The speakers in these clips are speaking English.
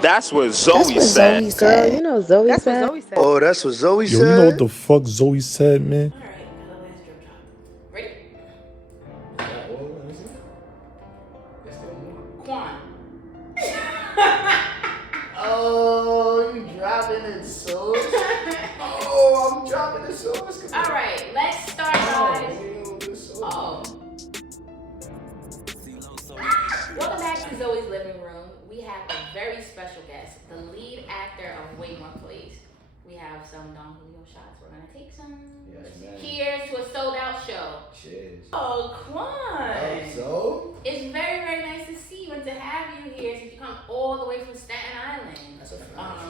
That's what That's Zoe what said. Zoe Girl, you said. know Zoe That's what said. Zoe said. Oh, that's what Zoe Yo, you know what said? the fuck Zoe said, man? All right, got a last drip drop. Ready? Kwaun. Oh, you dropping the sauce? Oh, I'm dropping the sauce. All right, let's start, guys. Oh. Welcome back to Zoe's Living Room. We have a very special guest, the lead actor of Waymore Place. We have some Don Julio shots. We're gonna take some. Yes, man. Cheers to a sold out show. Cheers. Oh, Kwaun. So? It's very, very nice to see you and to have you here since you come all the way from Staten Island. That's a fact.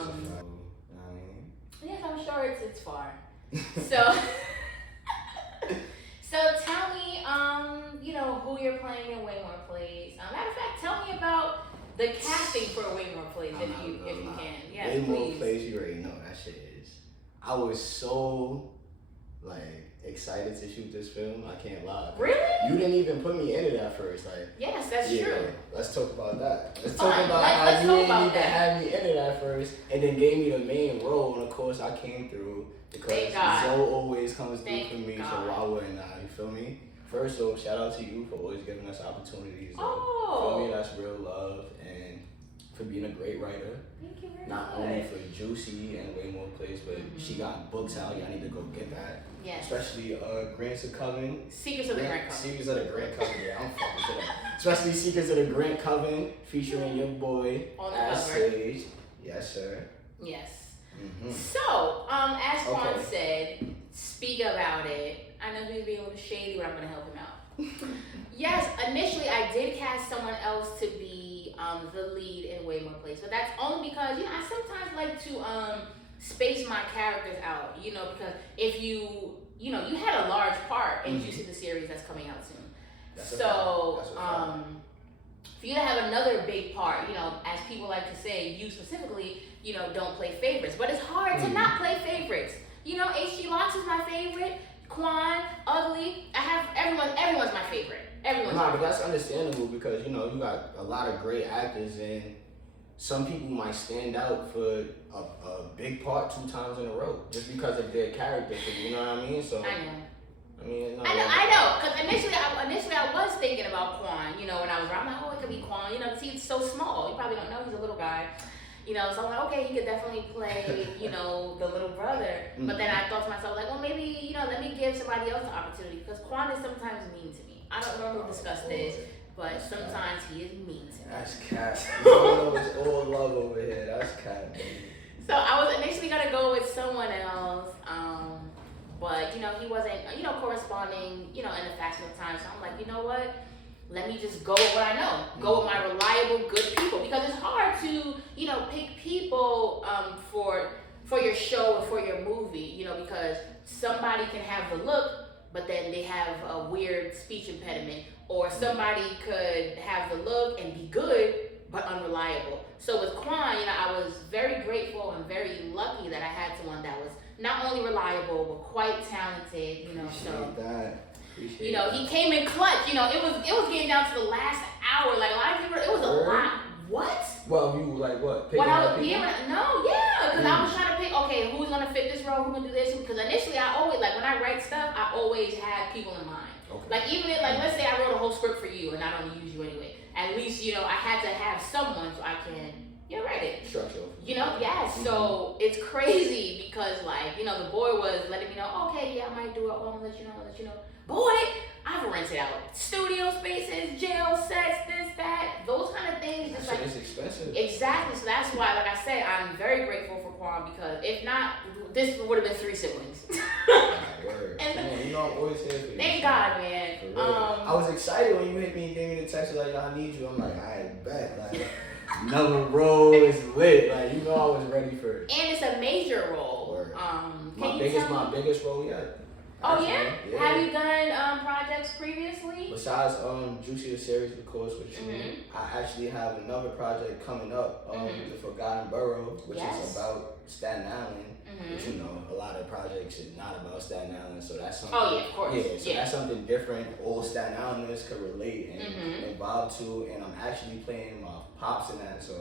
Yes, I'm sure it's far. So, so tell me, who you're playing in Waymore Place. Matter of fact, tell me about the casting for Waymore Place, if you can. Yes, Waymore please. Place, you already know that shit is. I was so excited to shoot this film. I can't lie. Really? You didn't even put me in it at first. Yes, that's true. Let's talk about that. Let's Fine. talk about Let's how talk you about didn't even that. have me in it at first, and then gave me the main role. And of course, I came through because Thank God. Zoe always comes through Thank for me. God. So why wouldn't I? You feel me? First off, shout out to you for always giving us opportunities. Oh. For me, that's real love, and for being a great writer. Thank you very Not much. only for Juicy and Waymore Place, but she got books out. Y'all need to go get that. Yes. Especially Grants of Coven. Secrets of the Grand Coven. Secrets of the Grand Coven. Yeah, I'm fucking shit up. Especially Secrets of the Grand Coven, featuring your boy On the As cover. Sage. Yes, sir. Yes. Mm-hmm. So, as Kwaun Okay. said, speak about it. I know he's being a little shady, but I'm gonna help him out. Yes, initially I did cast someone else to be the lead in Waymore Place, but that's only because I sometimes like to space my characters out. Because if you had a large part in Juicy the series that's coming out soon. That's a So fact. That's a fact. for you to have another big part, as people like to say, you specifically, don't play favorites. But it's hard to not play favorites. H.G. Locks is my favorite. Kwaun, Ugly. I have everyone's my favorite. Nah, but that's understandable because you got a lot of great actors, and some people might stand out for a big part 2 times in a row just because of their character. You know what I mean? So I know. I I know. Because initially I was thinking about Kwaun. When I was around, I'm like, oh, it could be Kwaun. See, it's so small. You probably don't know he's a little guy. So I'm like, okay, he could definitely play, the little brother. But then I thought to myself, like, well, maybe, let me give somebody else an opportunity because Kwaun is sometimes mean to me. I don't normally discuss this, but sometimes he is mean to me. That's cat. It's all love over here. That's cat, baby. So I was initially gonna go with someone else, but he wasn't, corresponding, in the fashion of time. So I'm like, you know what? Let me just go with what I know. Go with my reliable, good people because it's hard to, pick people for your show or for your movie, because somebody can have the look, but then they have a weird speech impediment, or somebody could have the look and be good but unreliable. So with Kwaun, I was very grateful and very lucky that I had someone that was not only reliable but quite talented. Appreciate that. He came in clutch. It was getting down to the last hour. Like a lot of people, it was a lot. What? Well, you like what? Because I was trying to pick. Okay, who's gonna fit this role? Who's gonna do this? Because initially, I always when I write stuff, I always have people in mind. Okay. Like even if, let's say I wrote a whole script for you and I don't use you anyway. At least I had to have someone so I can write it. Structure. Yes. Mm-hmm. So it's crazy because the boy was letting me know. Okay, yeah, I might do it. Oh, I'll let you know. Boy, I've rented out studio spaces, jail sets, this, that, those kind of things. Just it's expensive. Exactly. So that's why, like I said, I'm very grateful for Kwaun because if not, this would have been 3 siblings. Word. And man, I'm always here for you. Thank God, man. I was excited when you hit me and gave me the text like, I need you. I'm like, I bet. Another role is lit. I was ready for it. And it's a major role. Word. My biggest role yet. Oh yeah? Have you done projects previously? Besides Juicy the series, of course, with you, I actually have another project coming up, The Forgotten Borough, which is about Staten Island. Which a lot of projects is not about Staten Island, so that's something. Oh yeah, of course. Yeah, so that's something different. All Staten Islanders could relate and vibe to, and I'm actually playing my pops and that. So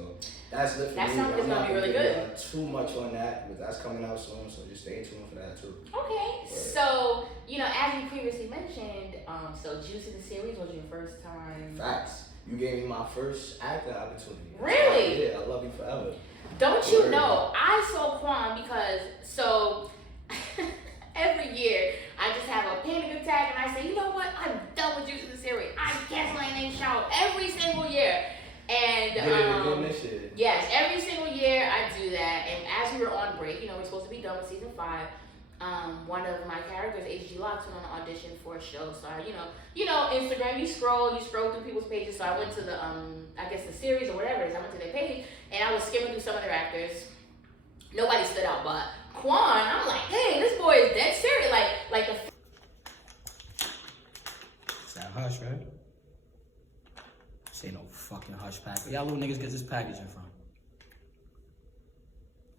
that's lit for that me. sounds like it's gonna be really good. Too much on that, but that's coming out soon. So just stay tuned for that too. Okay. But, so as you previously mentioned, so Juicy the series was your first time. Facts. You gave me my first acting opportunity. Really? Yeah, I love you forever. Don't you know? I saw Kwaun because every year I just have a panic attack and I say, you know what? I'm done with Juicy the series. I'm canceling name shout every single year. And yes, every single year I do that. And as we were on break, we're supposed to be done with season 5. One of my characters, HG Locks, went on an audition for a show. So I, Instagram, you scroll through people's pages. So I went to the, the series or whatever it is. I went to their page and I was skimming through some of their actors. Nobody stood out, but Kwaun, I'm like, hey, this boy is dead serious. Like the. It's that hush, right? This ain't no fucking hush pack. Where y'all little niggas get this packaging from?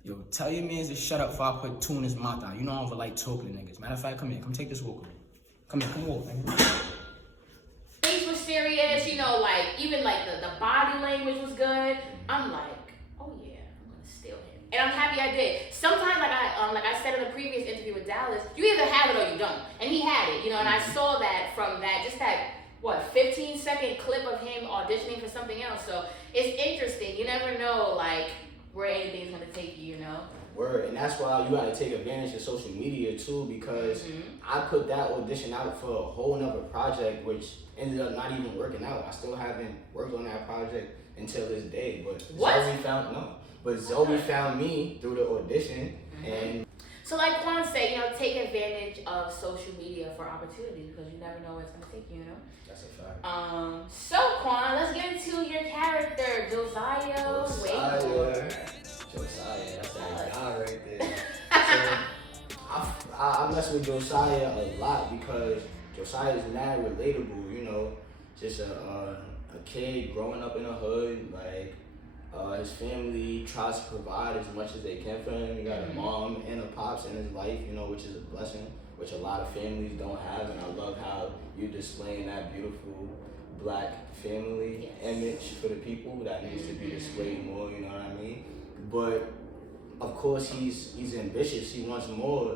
Yo, tell your mans to shut up before I put two in his mouth out. You know I don't like talking to niggas. Matter of fact, come here. Come take this walk with me. Come here, come walk, nigga. Things were serious, even the body language was good. I'm like, oh yeah, I'm gonna steal him. And I'm happy I did. Sometimes, like I said in a previous interview with Dallas, you either have it or you don't. And he had it, and I saw that from that, 15-second clip of him auditioning for something else. So it's interesting. You never know, where anything's gonna take you, Word, and that's why you gotta take advantage of social media too, because I put that audition out for a whole nother project, which ended up not even working out. I still haven't worked on that project until this day, but Zoe found me through the audition, and so like Kwaun said, take advantage of social media for opportunities because you never know where it's gonna take you, That's a fact. So Kwaun, let's get into your character, Josiah Waymore. Josiah, that's that guy right there. So I mess with Josiah a lot because Josiah is mad relatable, just a kid growing up in a hood, his family tries to provide as much as they can for him. He got a mom and a pops in his life, which is a blessing, which a lot of families don't have. And I love how you're displaying that beautiful Black family image for the people that needs to be displayed more, you know what I mean? But of course he's ambitious. He wants more.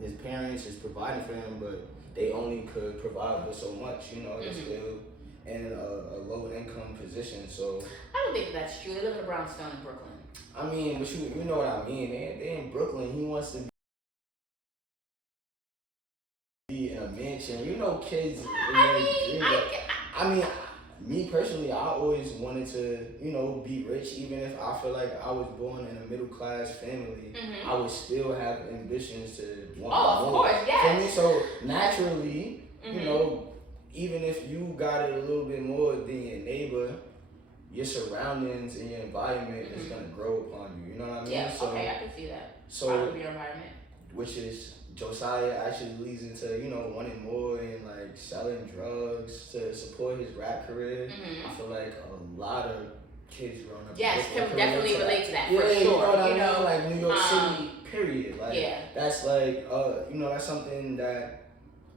His parents is providing for him, but they only could provide for so much, they're still in a low income position. So I don't think that's true. They live in a brownstone in Brooklyn. I mean, but you know what I mean. They in Brooklyn. He wants to be in a mansion. Kids. Me personally, I always wanted to, be rich. Even if I feel like I was born in a middle class family, I would still have ambitions to want of course, yes. So naturally, even if you got it a little bit more than your neighbor, your surroundings and your environment is gonna grow upon you. You know what I mean? Yeah. Okay, I can see that. So part of your environment, which is Josiah actually leads into wanting more and selling drugs to support his rap career. I feel like a lot of kids growing up. Yes, can definitely relate to that for sure. You know what I mean? New York City, period. That's that's something that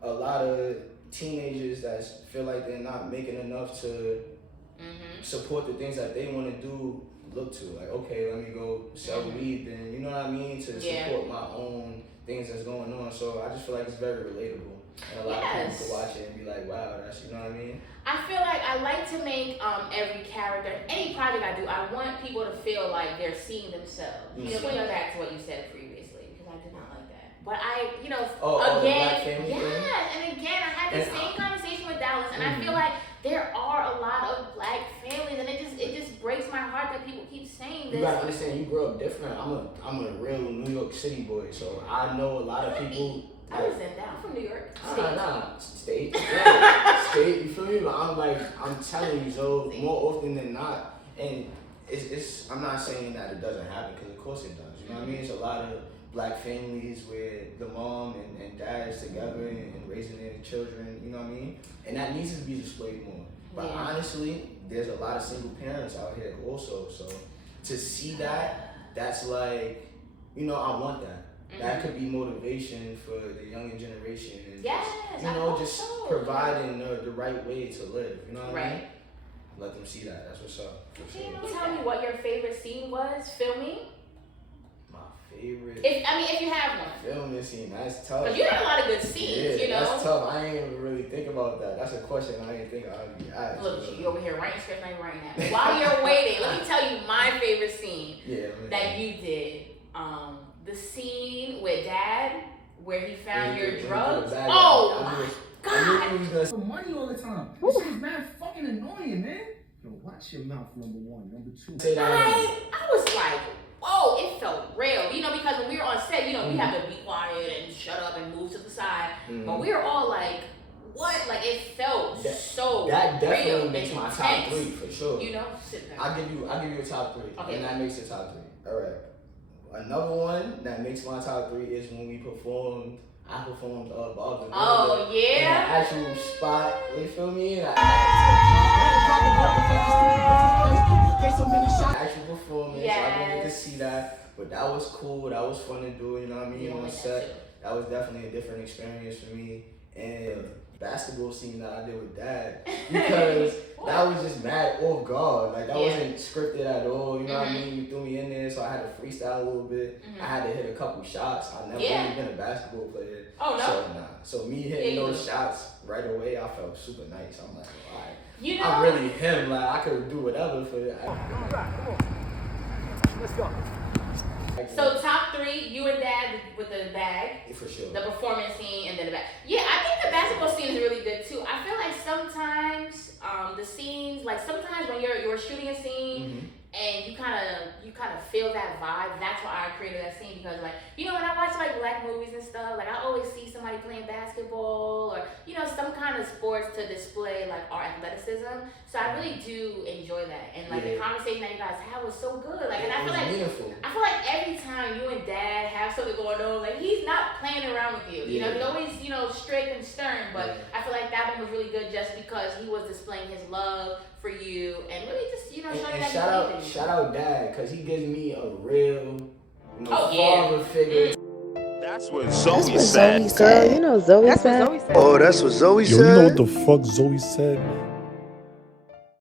a lot of teenagers that feel like they're not making enough to support the things that they want to do look to. Okay, let me go sell weed then, you know what I mean? To support my own things that's going on. So I just feel like it's very relatable. And a lot of people can watch it and be like, wow, that's, you know what I mean? I feel like I like to make every character, any project I do, I want people to feel like they're seeing themselves. Going back to what you said previously, because I did not like that. But I, again, and again, I had the same conversation with Dallas, and I feel like there are a lot of Black families, and it just breaks my heart that people keep saying this. You gotta understand, you grew up different. I'm a real New York City boy, so I know a lot of people. I was in that. I'm from New York. State. State, you feel me? But I'm telling you, so more often than not, and it's I'm not saying that it doesn't happen, because of course it does. You know what I mean? It's a lot of Black families where the mom and dad is together and raising their children, you know what I mean? And that needs to be displayed more. But honestly, there's a lot of single parents out here also. So to see that's I want that. That could be motivation for the younger generation. And just providing the right way to live. You know what I mean? let them see that. That's what's up. For sure. Tell me what your favorite scene was filming. My favorite. If you have one. Filming scene, that's tough. Cause you had a lot of good scenes, yeah, you know. That's tough. I ain't even really think about that. That's a question I ain't think I'd be asked. Look, you over here writing scripts, not even writing that. While you're waiting, let me tell you my favorite scene that you did. The scene with Dad where he found your drugs. Oh my God! For money all the time. This shit's mad fucking annoying, man. Yo, watch your mouth, number one. Number two. I was like, whoa, it felt real. You know, because when we were on set, you know, we have to be quiet and shut up and move to the side. But we were all like, what? Like, it felt so that definitely real makes and my intense. top 3 for sure. You know, sit there. I'll give you a top 3. Okay. And that makes the top 3. All right. Another one that makes my top 3 is when we performed. I performed Bob and Oh, yeah? in an actual spot. You feel me? Actual performance. Yes. So I wanted to see that. But that was cool. That was fun to do. You know what I mean? On set. That was definitely a different experience for me. And basketball scene that I did with Dad, because that was just mad off guard. Like that wasn't scripted at all. You know what I mean? You threw me in there, so I had to freestyle a little bit. I had to hit a couple shots. I've never really been a basketball player. Oh no. So me hitting those shots right away, I felt super nice. I'm like, all right. You know, I'm really him. Like I could do whatever for that. Come on. Let's go. So top 3, you and Dad with the bag. For sure. The performance scene and then the bag. Yeah, I think the basketball scene is really good too. I feel like sometimes the scenes, like sometimes when you're shooting a scene and you kind of feel that vibe. That's why I created that scene, because like, you know, when I watch like black movies and stuff, like I always see somebody playing basketball or, you know, some kind of sports to display like our athleticism. So I really do enjoy that. And like the conversation that you guys had was so good. Like, and I feel like every time you and Dad have something going on, like he's not playing around with you. You know, he's always, you know, strict and stern. But I feel like that one was really good just because he was displaying his love for you and really just, you know, showing that shout out Dad, because he gives me a real, you know, father figure. That's what Zoe said. Girl, you know Zoe said. Oh, that's what Zoe said? Yo, you know what the fuck Zoe said, man?